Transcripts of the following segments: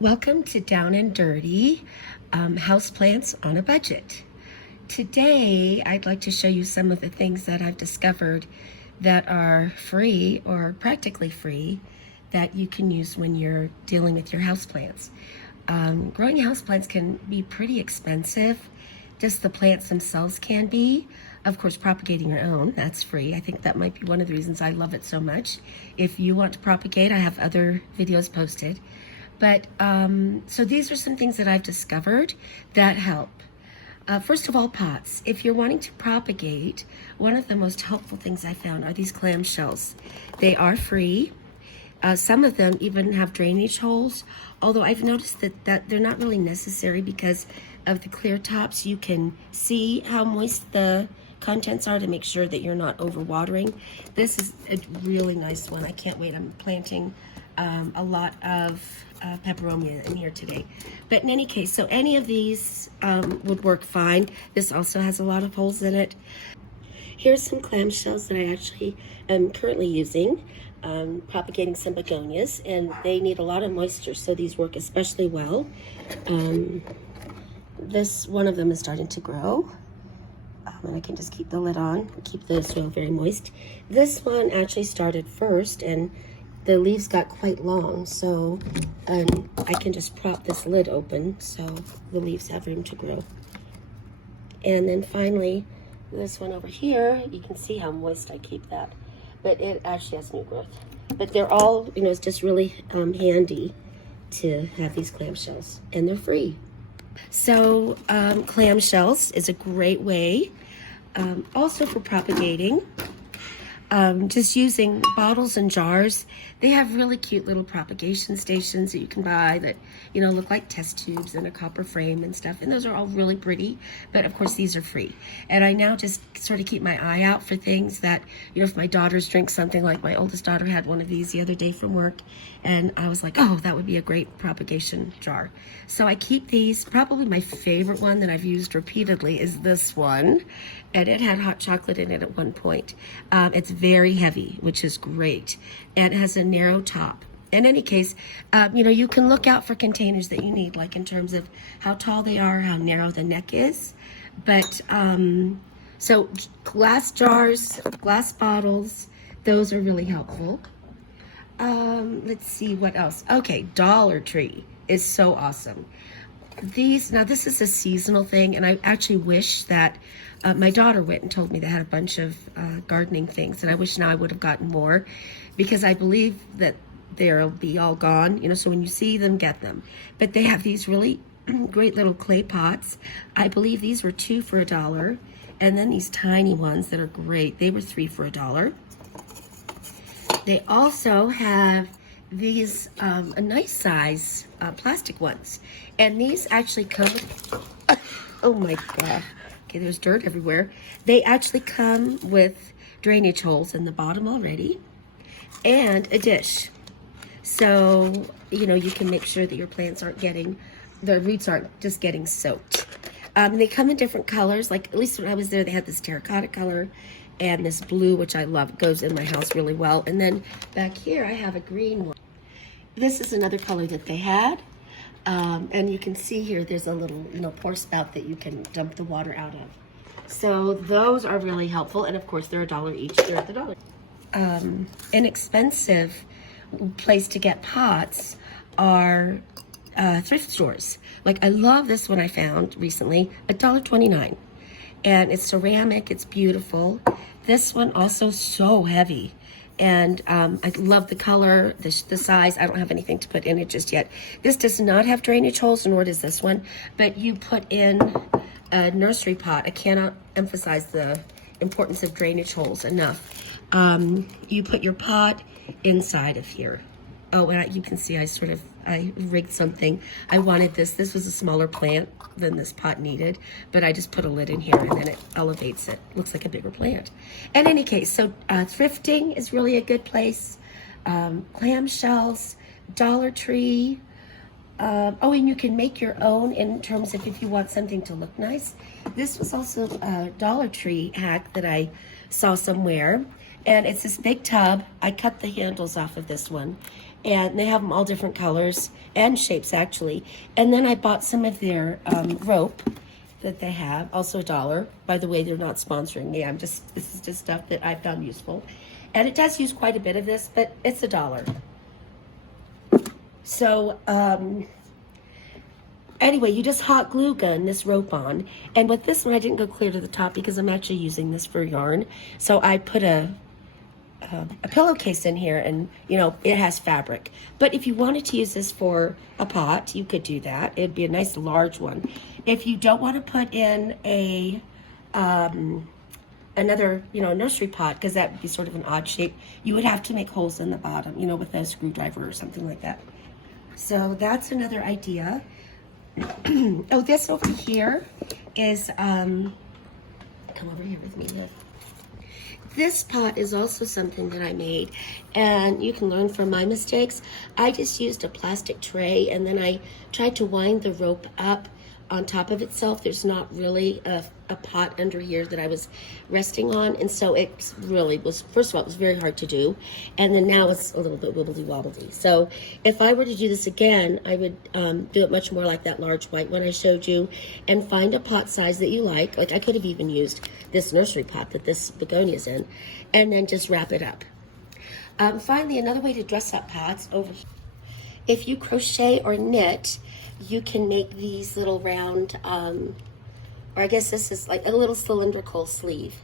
Welcome to Down and Dirty, Houseplants on a Budget. Today, I'd like to show you some of the things that I've discovered that are free or practically free that you can use when you're dealing with your houseplants. Growing houseplants can be pretty expensive. Just the plants themselves can be. Of course, propagating your own, that's free. I think that might be one of the reasons I love it so much. If you want to propagate, I have other videos posted. But so these are some things that I've discovered that help. First of all, pots. If you're wanting to propagate, one of the most helpful things I found are these clamshells. They are free. Some of them even have drainage holes, although I've noticed that they're not really necessary because of the clear tops. You can see how moist the contents are to make sure that you're not overwatering. This is a really nice one. I can't wait. I'm planting a lot of peperomia in here today. But in any case, so any of these would work fine. This also has a lot of holes in it. Here's some clamshells that I actually am currently using, propagating some begonias, and they need a lot of moisture, so these work especially well. This one of them is starting to grow, and I can just keep the lid on, keep the soil very moist. This one actually started first, and the leaves got quite long, so I can just prop this lid open so the leaves have room to grow. And then finally, this one over here, you can see how moist I keep that, but it actually has new growth. But they're all, it's just really handy to have these clamshells, and they're free. So clamshells is a great way, also for propagating. Just using bottles and jars. They have really cute little propagation stations that you can buy that, look like test tubes and a copper frame and stuff. And those are all really pretty, but of course these are free. And I now just sort of keep my eye out for things that, if my daughters drink something, like my oldest daughter had one of these the other day from work, and I was like, oh, that would be a great propagation jar. So I keep these. Probably my favorite one that I've used repeatedly is this one, and it had hot chocolate in it at one point. It's very heavy, which is great, and it has a narrow top. In any case, you can look out for containers that you need, like in terms of how tall they are, how narrow the neck is. But so glass jars, glass bottles, those are really helpful. Let's see what else. Okay, Dollar Tree is so awesome. Now this is a seasonal thing, and I actually wish that my daughter went and told me they had a bunch of gardening things, and I wish now I would have gotten more, because I believe that they'll be all gone, so when you see them, get them. But they have these really great little clay pots. I believe these were 2 for $1, and then these tiny ones that are great, they were 3 for $1. They also have these a nice size plastic ones, and these actually come oh my god, okay, there's dirt everywhere. They actually come with drainage holes in the bottom already, and a dish, so you can make sure that your plants the roots aren't just getting soaked. They come in different colors, like at least when I was there they had this terracotta color and this blue, which I love. It goes in my house really well. And then back here I have a green one. This is another color that they had. And you can see here there's a little pour spout that you can dump the water out of. So those are really helpful, and of course they're $1 each. They're at the dollar. Inexpensive place to get pots are thrift stores. Like I love this one I found recently, $1.29. And it's ceramic, it's beautiful. This one also so heavy. And I love the color, the size. I don't have anything to put in it just yet. This does not have drainage holes, nor does this one. But you put in a nursery pot. I cannot emphasize the importance of drainage holes enough. You put your pot inside of here. Oh, and you can see I rigged something. I wanted this. This was a smaller plant than this pot needed, but I just put a lid in here and then it elevates it. Looks like a bigger plant. In any case, so thrifting is really a good place. Clamshells, Dollar Tree. Oh, and you can make your own in terms of if you want something to look nice. This was also a Dollar Tree hack that I saw somewhere. And it's this big tub. I cut the handles off of this one. And they have them all different colors and shapes, actually. And then I bought some of their rope that they have, also $1. By the way, they're not sponsoring me. This is just stuff that I found useful. And it does use quite a bit of this, but it's $1. So, anyway, you just hot glue gun this rope on. And with this one, I didn't go clear to the top because I'm actually using this for yarn. So I put a pillowcase in here, and you know, it has fabric. But if you wanted to use this for a pot, you could do that. It'd be a nice large one. If you don't want to put in a another, you know, nursery pot, because that would be sort of an odd shape, you would have to make holes in the bottom, you know, with a screwdriver or something like that. So that's another idea. Oh, this over here is come over here with me. This pot is also something that I made, and you can learn from my mistakes. I just used a plastic tray, and then I tried to wind the rope up on top of itself. There's not really a pot under here that I was resting on, and so it really was, first of all, it was very hard to do, and then now it's a little bit wibbly wobbly. So if I were to do this again, I would do it much more like that large white one I showed you, and find a pot size that you like I could have even used this nursery pot that this begonia's in, and then just wrap it up. Finally, another way to dress up pots over here. If you crochet or knit, you can make these little round, or I guess this is like a little cylindrical sleeve.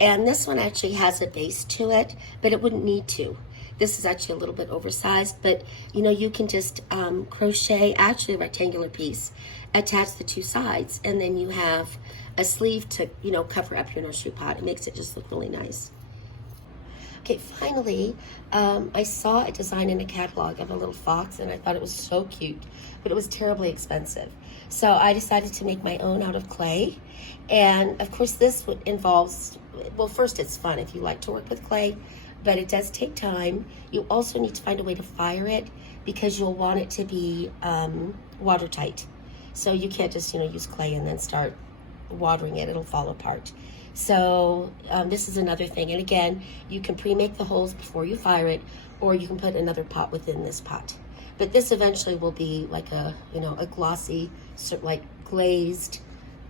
And this one actually has a base to it, but it wouldn't need to. This is actually a little bit oversized, but you know, you can just crochet actually a rectangular piece, attach the two sides, and then you have a sleeve to, you know, cover up your nursery pot. It makes it just look really nice. Okay, finally, I saw a design in a catalog of a little fox, and I thought it was so cute, but it was terribly expensive. So I decided to make my own out of clay. And of course, this involves, well, first, it's fun if you like to work with clay, but it does take time. You also need to find a way to fire it, because you'll want it to be watertight. So you can't just, you know, use clay and then start watering it. It'll fall apart. So this is another thing. And again, you can pre-make the holes before you fire it, or you can put another pot within this pot. But this eventually will be like a, you know, a glossy, sort of like glazed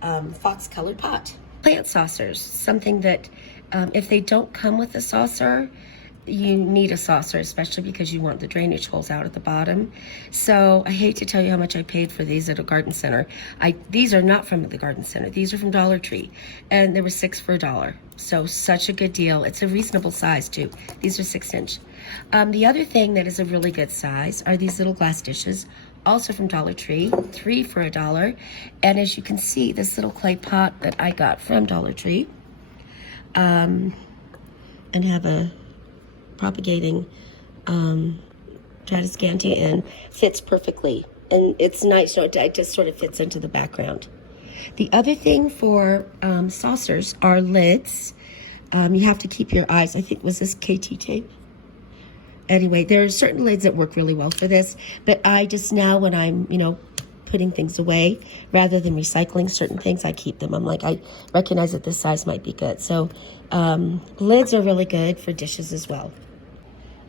fox-colored pot. Plant saucers, something that if they don't come with a saucer, you need a saucer, especially because you want the drainage holes out at the bottom. So I hate to tell you how much I paid for these at a garden center. These are not from the garden center. These are from Dollar Tree, and they were 6 for $1. So such a good deal. It's a reasonable size too. These are 6-inch. The other thing that is a really good size are these little glass dishes, also from Dollar Tree, 3 for $1. And as you can see, this little clay pot that I got from Dollar Tree, and have a propagating Tradescantia in, fits perfectly, and it's nice. So it just sort of fits into the background. The other thing for saucers are lids. You have to keep your eyes. I think, was this KT tape? Anyway, there are certain lids that work really well for this, but I just now, when I'm, you know, putting things away, rather than recycling certain things, I keep them. I'm like, I recognize that this size might be good. So lids are really good for dishes as well.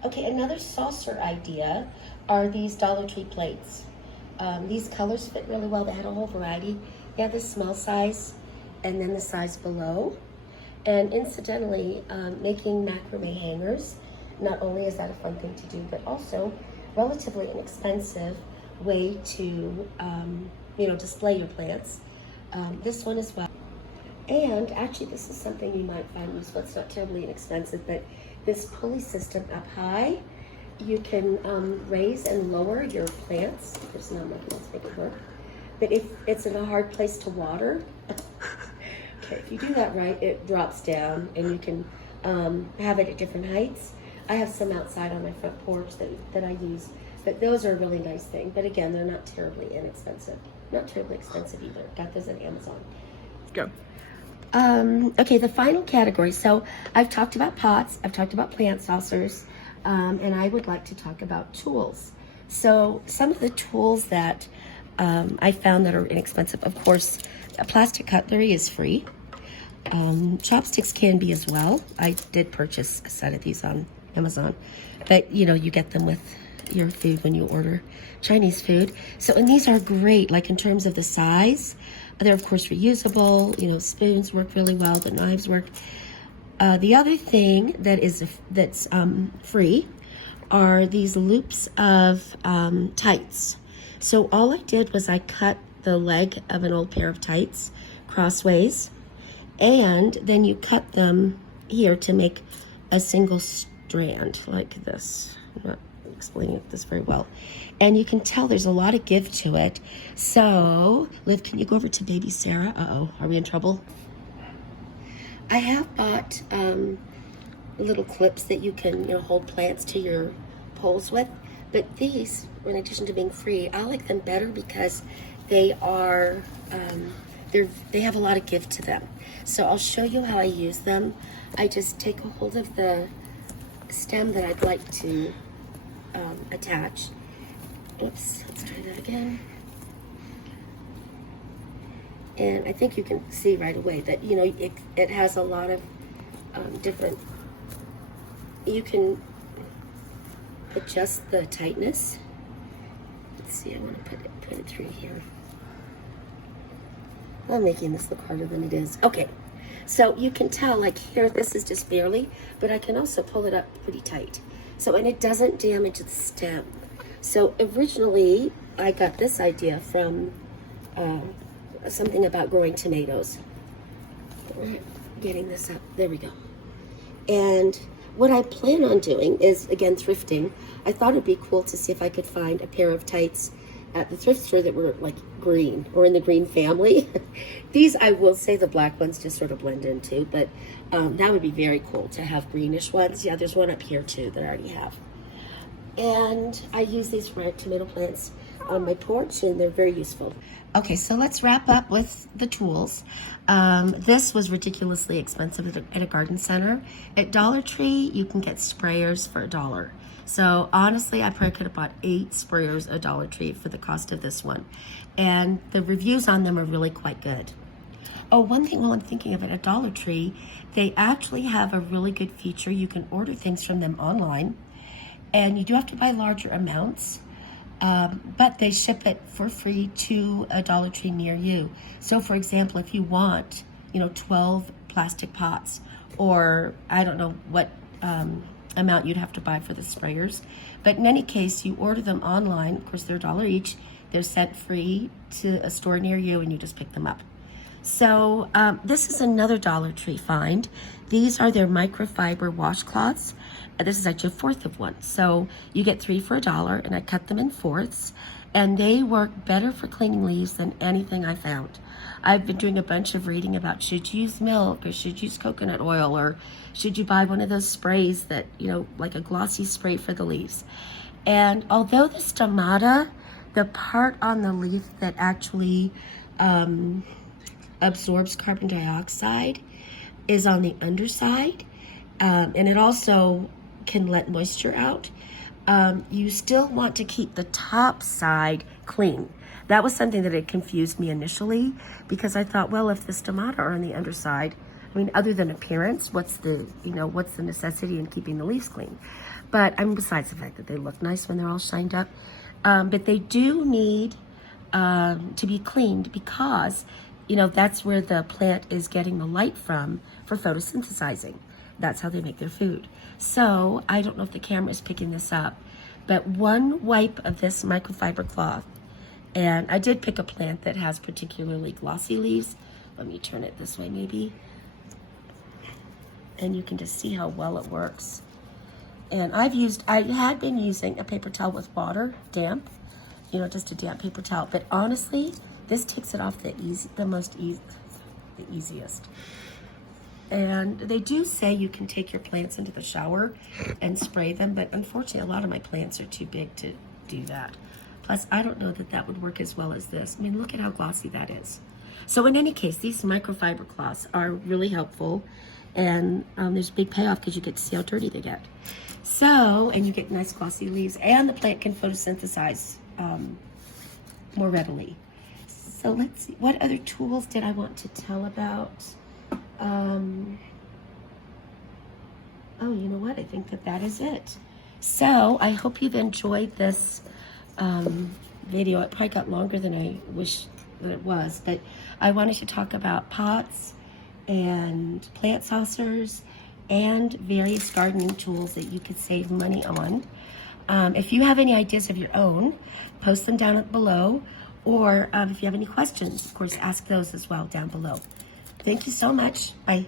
Okay, another saucer idea are these Dollar Tree plates. These colors fit really well. They had a whole variety. They have the small size and then the size below. And incidentally, making macrame hangers, not only is that a fun thing to do, but also relatively inexpensive way to, you know, display your plants. This one as well. And actually, this is something you might find useful. It's not terribly inexpensive, but this pulley system up high, you can raise and lower your plants. There's not enough, let's make it work. But if it's in a hard place to water, okay, if you do that right, it drops down, and you can have it at different heights. I have some outside on my front porch that I use, but those are a really nice thing. But again, they're not terribly inexpensive. Not terribly expensive either. Got those at Amazon. Go. Okay, the final category. So I've talked about pots, I've talked about plant saucers, and I would like to talk about tools. So some of the tools that I found that are inexpensive, of course, plastic cutlery is free. Chopsticks can be as well. I did purchase a set of these on Amazon, but you know, you get them with your food when you order Chinese food. So, and these are great, like in terms of the size. They're of course reusable. You know, spoons work really well. The knives work. The other thing that's free are these loops of tights. So all I did was I cut the leg of an old pair of tights crossways, and then you cut them here to make a single strand like this. I'm not explaining this very well. And you can tell there's a lot of give to it. So, Liv, can you go over to baby Sarah? Uh-oh, are we in trouble? I have bought little clips that you can, hold plants to your poles with. But these, in addition to being free, I like them better because they are, they have a lot of give to them. So I'll show you how I use them. I just take a hold of the stem that I'd like to attach. Oops, let's try that again. And I think you can see right away that, it has a lot of different, you can adjust the tightness. Let's see, I want to put it through here. I'm making this look harder than it is. Okay, so you can tell, like here, this is just barely, but I can also pull it up pretty tight. So, and it doesn't damage the stem. So originally, I got this idea from something about growing tomatoes. Getting this up, there we go. And what I plan on doing is, again, thrifting. I thought it'd be cool to see if I could find a pair of tights at the thrift store that were like green or in the green family. These, I will say, the black ones just sort of blend in too, but that would be very cool to have greenish ones. Yeah, there's one up here too that I already have. And I use these for my tomato plants on my porch, and they're very useful. Okay, so let's wrap up with the tools. This was ridiculously expensive at a garden center. At Dollar Tree, you can get sprayers for $1. So honestly, I probably could have bought 8 sprayers at Dollar Tree for the cost of this one. And the reviews on them are really quite good. Oh, one thing while I'm thinking of it, at Dollar Tree, they actually have a really good feature. You can order things from them online, and you do have to buy larger amounts. But they ship it for free to a Dollar Tree near you. So for example, if you want, 12 plastic pots, or I don't know what amount you'd have to buy for the sprayers. But in any case, you order them online. Of course, they're $1 each. They're sent free to a store near you, and you just pick them up. So this is another Dollar Tree find. These are their microfiber washcloths. This is actually a fourth of one. So you get 3 for $1, and I cut them in fourths, and they work better for cleaning leaves than anything I found. I've been doing a bunch of reading about should you use milk, or should you use coconut oil, or should you buy one of those sprays that, like a glossy spray for the leaves. And although the stomata, the part on the leaf that actually absorbs carbon dioxide, is on the underside, and it also can let moisture out. You still want to keep the top side clean. That was something that had confused me initially, because I thought, well, if the stomata are on the underside, other than appearance, what's the necessity in keeping the leaves clean? But besides the fact that they look nice when they're all shined up, but they do need to be cleaned because, that's where the plant is getting the light from for photosynthesizing. That's how they make their food. So I don't know if the camera is picking this up, but one wipe of this microfiber cloth, and I did pick a plant that has particularly glossy leaves. Let me turn it this way maybe. And you can just see how well it works. And I had been using a paper towel with water, damp, just a damp paper towel. But honestly, this takes it off the easiest. And they do say you can take your plants into the shower and spray them, but unfortunately, a lot of my plants are too big to do that. Plus, I don't know that would work as well as this. Look at how glossy that is. So in any case, these microfiber cloths are really helpful, and there's a big payoff because you get to see how dirty they get. So, and you get nice glossy leaves, and the plant can photosynthesize more readily. So let's see, what other tools did I want to tell about? Oh, you know what? I think that is it. So I hope you've enjoyed this video. It probably got longer than I wish that it was, but I wanted to talk about pots and plant saucers and various gardening tools that you could save money on. If you have any ideas of your own, post them down below, or if you have any questions, of course, ask those as well down below. Thank you so much. Bye.